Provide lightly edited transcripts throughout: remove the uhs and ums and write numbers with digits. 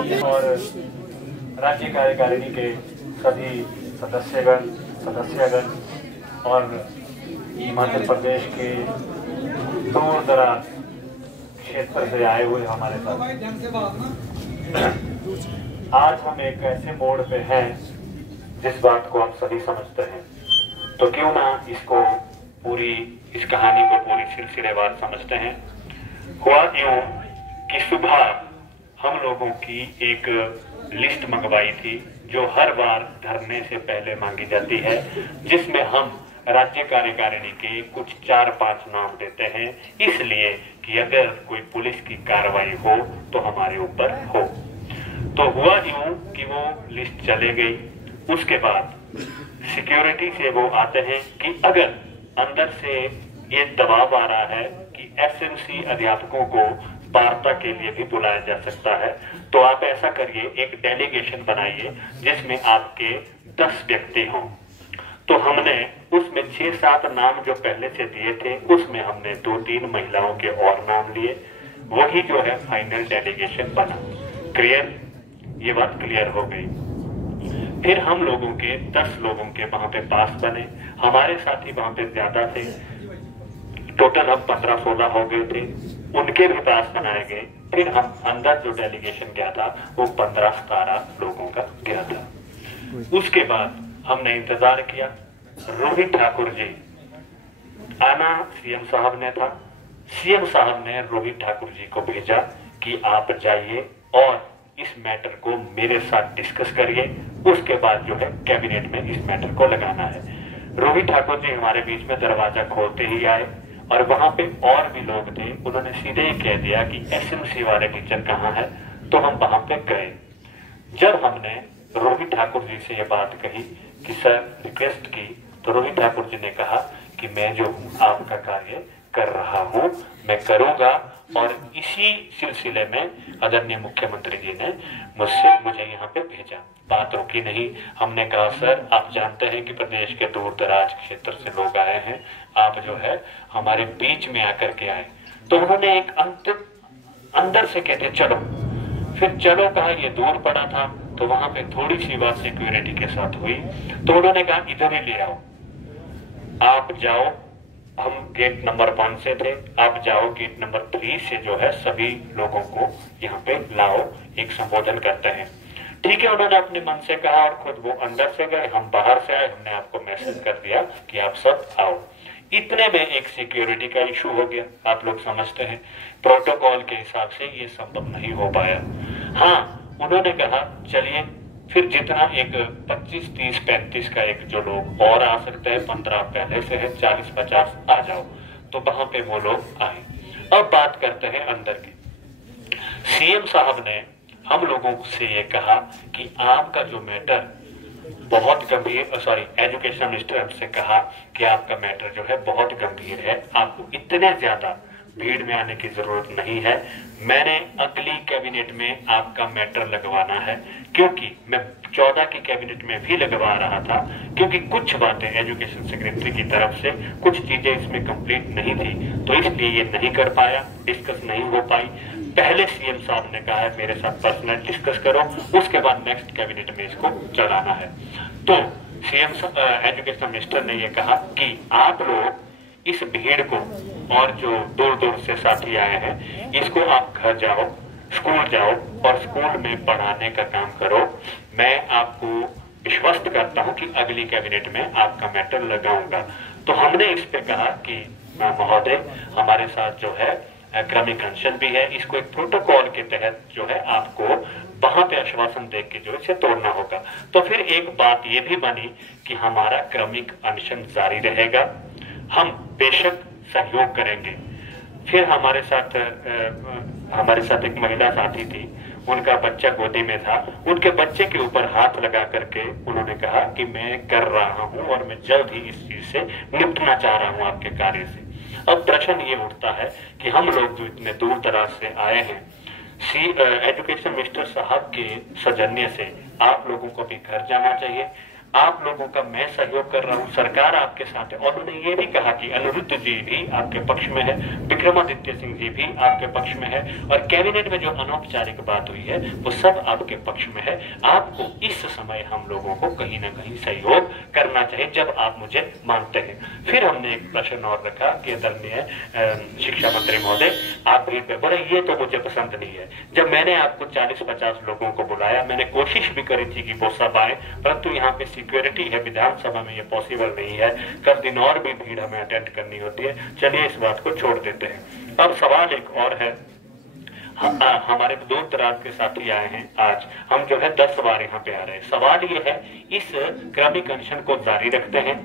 और राज्य कार्यकारिणी के सभी सदस्यगण और मध्य प्रदेश के दूर दराज क्षेत्र से आए हुए हमारे साथ, आज हम एक ऐसे मोड़ पे हैं जिस बात को हम सभी समझते हैं, तो क्यों ना इसको इस कहानी को पूरी सिलसिलेवार समझते हैं। हुआ यूं कि सुबह हम लोगों की एक लिस्ट मंगवाई थी जो हर बार धरने से पहले मांगी जाती है, जिसमें हम राज्य कार्यकारिणी के कुछ 4-5 नाम देते हैं, इसलिए कि अगर कोई पुलिस की कार्रवाई हो तो हमारे ऊपर हो। तो हुआ यूं कि वो लिस्ट चले गई। उसके बाद सिक्योरिटी से वो आते हैं कि अगर अंदर से ये दबाव आ रहा है कि एसएमसी अध्यापकों को वार्ता के लिए भी बुलाया जा सकता है, तो आप ऐसा करिए, एक डेलीगेशन बनाइए जिसमें आपके 10 व्यक्ति हों। तो हमने उसमें 6-7 नाम जो पहले से दिए थे, उसमें हमने 2-3 महिलाओं के और नाम लिए। वही जो है फाइनल डेलीगेशन बना। क्लियर? ये बात क्लियर हो गई। फिर हम लोगों के 10 लोगों के वहां पे पास बने। हमारे साथी वहां पे ज्यादा थे, टोटल हम 15-16 हो गए थे, उनके भी पास बनाए गए। फिर हम अंदर जो डेलीगेशन गया था वो 15-17 लोगों का गया था। उसके बाद हमने इंतजार किया। रोहित ठाकुर जी आना सीएम साहब ने था। सीएम साहब ने रोहित ठाकुर जी को भेजा कि आप जाइए और इस मैटर को मेरे साथ डिस्कस करिए, उसके बाद जो है कैबिनेट में इस मैटर को लगाना है। रोहित ठाकुर जी हमारे बीच में दरवाजा खोलते ही आए और वहां पे और भी लोग थे। उन्होंने सीधे ही कह दिया कि एसएमसी वाले टीचर कहाँ है, तो हम वहां पे गए। जब हमने रोहित ठाकुर जी से ये बात कही कि सर रिक्वेस्ट की, तो रोहित ठाकुर जी ने कहा कि मैं जो आपका कार्य कर रहा हूं मैं करूंगा, और इसी सिलसिले में आदरणीय मुख्यमंत्री जी ने मुझे यहाँ पे भेजा। बात रुकी नहीं। हमने कहा सर आप जानते हैं कि प्रदेश के दूर दराज क्षेत्र से लोग आए हैं, आप जो है हमारे बीच में आकर के आए। तो उन्होंने एक अंदर से कहते चलो। फिर चलो कहा, ये दूर पड़ा था तो वहां पे थोड़ी सी बात सिक्योरिटी के साथ हुई, तो उन्होंने कहा इधर ही ले आओ, आप जाओ। हम गेट नंबर 1 से थे, आप जाओ गेट नंबर 3 से जो है सभी लोगों को यहाँ पे लाओ, एक संबोधन करते हैं। ठीक है, उन्होंने अपने मन से कहा और खुद वो अंदर से गए, हम बाहर से आए। हमने आपको मैसेज कर दिया कि आप सब आओ। इतने में एक सिक्योरिटी का इशू हो गया। आप लोग समझते हैं प्रोटोकॉल के हिसाब से ये संभव नहीं हो पाया। हाँ, उन्होंने कहा चलिए फिर जितना एक 25, 30, 35 का एक जो लोग और आ सकते हैं, 15 पहले से है, 40-50 आ जाओ। तो वहां पे वो लोग आए। अब बात करते हैं अंदर की। सीएम साहब ने हम लोगों से ये कहा कि आपका जो मैटर बहुत गंभीर, एजुकेशन मिनिस्टर हमसे कहा कि आपका मैटर जो है बहुत गंभीर है, आपको इतने ज्यादा भीड़ में आने की जरूरत नहीं है। मैंने अगली कैबिनेट में आपका मैटर लगवाना है, क्योंकि मैं 14 की कैबिनेट में भी लगवा रहा था, क्योंकि कुछ बातें एजुकेशन सेक्रेटरी की तरफ से कुछ चीजें इसमें कंप्लीट नहीं थी, तो इसलिए ये नहीं कर पाया, डिस्कस नहीं हो पाई। पहले सीएम साहब ने कहा है मेरे साथ पर्सनल डिस्कस करो, उसके बाद नेक्स्ट कैबिनेट में इसको चलाना है। तो सीएम एजुकेशन मिनिस्टर ने यह कहा कि आप लोग इस भीड़ को, और जो दूर दूर से साथी आए हैं, इसको आप घर जाओ, स्कूल जाओ और स्कूल में पढ़ाने का काम करो। मैं आपको विश्वस्त करता हूं कि अगली कैबिनेट में आपका मैटर लगाऊंगा। तो हमने इस पे कहा कि महोदय हमारे साथ जो है क्रमिक अनशन भी है, इसको एक प्रोटोकॉल के तहत जो है आपको वहां पे आश्वासन दे के जो इसे तोड़ना होगा। तो फिर एक बात ये भी बनी कि हमारा क्रमिक अनशन जारी रहेगा, हम बेशक सहयोग करेंगे। फिर हमारे साथ एक महिला साथी थी, उनका बच्चा गोदी में था, उनके बच्चे के ऊपर हाथ लगा करके उन्होंने कहा कि मैं कर रहा हूं और मैं जल्द ही इस चीज से निपटना चाह रहा हूं आपके कार्य से। अब प्रश्न ये उठता है कि हम लोग जो इतने दूर दराज से आए हैं, एजुकेशन मिनिस्टर साहब के सौजन्य से आप लोगों को भी घर जाना चाहिए। आप लोगों का मैं सहयोग कर रहा हूं, सरकार आपके साथ है। और उन्होंने ये भी कहा कि अनिरुद्ध जी भी आपके पक्ष में है, विक्रमादित्य सिंह जी भी आपके पक्ष में है, और कैबिनेट में जो अनौपचारिक बात हुई है वो सब आपके पक्ष में है। आपको इस समय हम लोगों को कहीं ना कहीं सहयोग करना चाहिए जब आप मुझे मानते हैं। फिर हमने एक प्रश्न और रखा कि आदरणीय शिक्षा मंत्री महोदय, आप भीड़ पे बोले ये तो मुझे पसंद नहीं है। जब मैंने आपको 40-50 लोगों को बुलाया, मैंने कोशिश भी करी थी कि वो सब आए, परंतु यहाँ पे सिक्योरिटी है, विधानसभा में ये पॉसिबल नहीं है। कल दिन और भी भीड़ हमें अटेंड करनी होती है। चलिए इस बात को छोड़ देते हैं। अब सवाल एक और है, हमारे दूर दराज के साथी आए हैं, आज हम जो है 10 बार यहाँ पे आ रहे हैं। सवाल ये है, इस क्रमिक अनशन को जारी रखते हैं।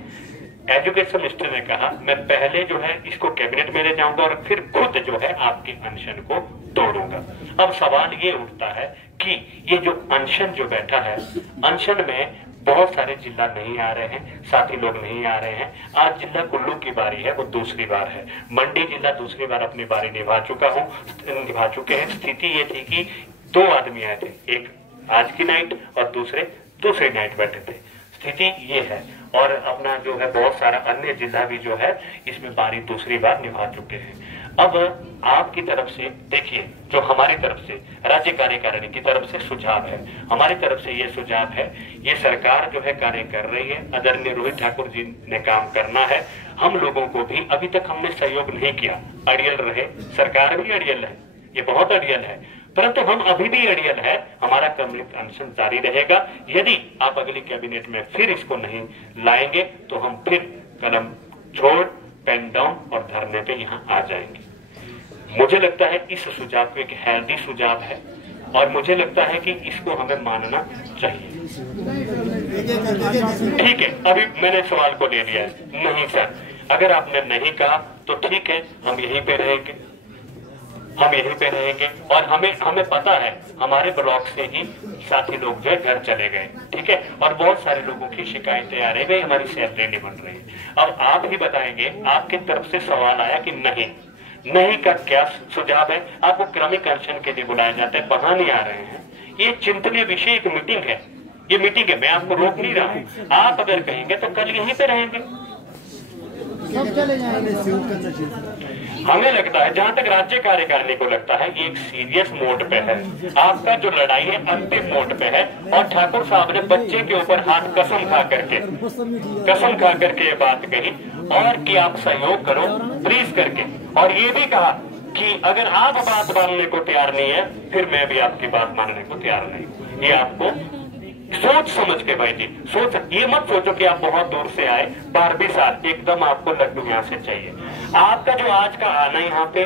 एजुकेशन मिनिस्टर ने कहा मैं पहले जो है इसको कैबिनेट में ले जाऊंगा और फिर खुद जो है आपके अनशन को तोड़ूंगा। अब सवाल ये उठता है कि ये जो अनशन जो बैठा है, अनशन में बहुत सारे जिला नहीं आ रहे हैं, साथी लोग नहीं आ रहे हैं। आज जिला कुल्लू की बारी है, वो दूसरी बार है। मंडी जिला दूसरी बार अपनी बारी निभा चुके हैं। स्थिति ये थी कि 2 आदमी आए थे, एक आज की नाइट और दूसरी नाइट बैठे थे। स्थिति ये है, और अपना जो है बहुत सारा अन्य जिला भी जो है इसमें बारी दूसरी बार निभा चुके हैं। अब आपकी तरफ से देखिए, जो हमारी तरफ से राज्य कार्यकारिणी की तरफ से सुझाव है, हमारी तरफ से ये सुझाव है, ये सरकार जो है कार्य कर रही है, आदरणीय रोहित ठाकुर जी ने काम करना है। हम लोगों को भी अभी तक हमने सहयोग नहीं किया, अड़ियल रहे, सरकार भी अड़ियल है, ये बहुत अड़ियल है, परंतु हम अभी भी अड़ियल है। हमारा क्रमिक अनशन जारी रहेगा। यदि आप अगली कैबिनेट में फिर इसको नहीं लाएंगे तो हम फिर कलम छोड़, पेन डाउन और धरने पे यहाँ आ जाएंगे। मुझे लगता है इस सुझाव को एक हेल्दी सुझाव है, और मुझे लगता है कि इसको हमें मानना चाहिए। ठीक है, अभी मैंने सवाल को ले लिया है। नहीं सर, अगर आपने नहीं कहा तो ठीक है, हम यहीं पे रहेंगे, और हमें पता है हमारे ब्लॉक से ही साथी लोग जो है घर चले गए, ठीक है, और बहुत सारे लोगों की शिकायतें आ रही है, हमारी सैलरी नहीं बन रही है। अब आप ही बताएंगे, आपकी तरफ से सवाल आया कि नहीं का क्या सुझाव है? आपको क्रमिक अनशन के लिए बुलाया जाता है, बहाने आ रहे हैं। ये चिंतनीय विषय एक मीटिंग है, ये मीटिंग है, मैं आपको रोक नहीं रहा हूँ। आप अगर कहेंगे तो कल यहीं पे रहेंगे, सब चले जाएंगे। हमें लगता है, जहां तक राज्य कार्यकारिणी को लगता है, ये एक सीरियस मोड पे है। आपका जो लड़ाई है अंतिम मोड पे है, और ठाकुर साहब ने बच्चे के ऊपर हाथ कसम खा करके ये बात कही, और कि आप सहयोग करो प्लीज करके, और ये भी कहा कि अगर आप बात मानने को तैयार नहीं है, फिर मैं भी आपकी बात मानने को तैयार नहीं। ये आपको सोच समझ के भाई जी, ये मत सोचो कि आप बहुत दूर से आए, 12 साल एकदम आपको लड्डू यहाँ से चाहिए। आपका जो आज का आना यहाँ पे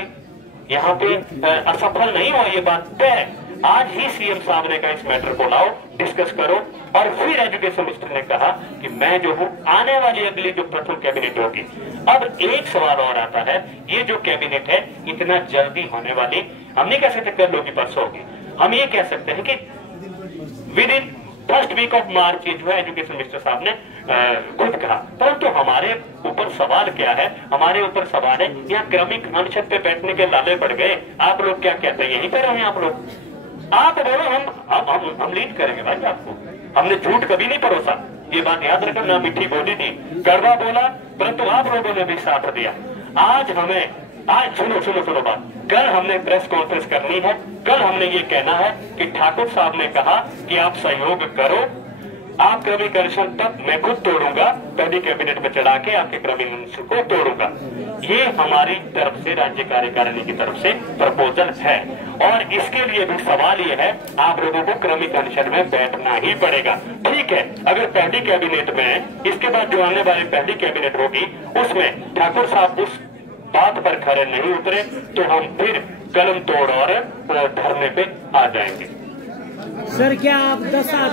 असफल नहीं हुआ, ये बात तय है। आज ही सीएम साहब ने कहा इस मैटर को लाओ, डिस्कस करो, और फिर एजुकेशन मिनिस्टर ने कहा कि मैं जो हूँ आने वाली अगली जो प्रथम कैबिनेट होगी। अब एक सवाल और आता है, ये जो कैबिनेट है इतना जल्दी होने वाली, हम नहीं कह सकते कल होगी परसों होगी, हम ये कह सकते हैं कि within first week of March जो है एजुकेशन मिनिस्टर साहब ने खुद कहा। परंतु हमारे ऊपर सवाल क्या है, हमारे ऊपर सवाल है, यहाँ क्रमिक अनशन पे बैठने के लाले पड़ गए। आप लोग क्या कहते हैं, यहीं पे रहे आप लोग, आप बोलो, हम लीड करेंगे भाई आपको। हमने झूठ कभी नहीं परोसा, ये बात याद रखना, ना मिठी बोली थी, कड़वा बोला, परंतु आप लोगों ने भी साथ दिया। आज सुनो बात, कल हमने प्रेस कॉन्फ्रेंस करनी है, कल हमने ये कहना है कि ठाकुर साहब ने कहा कि आप सहयोग करो, आप क्रमिक अनशन तक मैं खुद तोड़ूंगा, पहली कैबिनेट में चढ़ा के आपके क्रमिक अनशन को तोड़ूंगा। ये हमारी तरफ से, राज्य कार्यकारिणी की तरफ से प्रपोजल है, और इसके लिए भी सवाल ये है, आप लोगों को क्रमिक अनशन में बैठना ही पड़ेगा। ठीक है, अगर पहली कैबिनेट में, इसके बाद जो आने वाली पहली कैबिनेट होगी, उसमें ठाकुर साहब उस बात पर खड़े नहीं उतरे तो हम फिर कलम तोड़ और धरने पे आ जाएंगे। सर क्या आप 10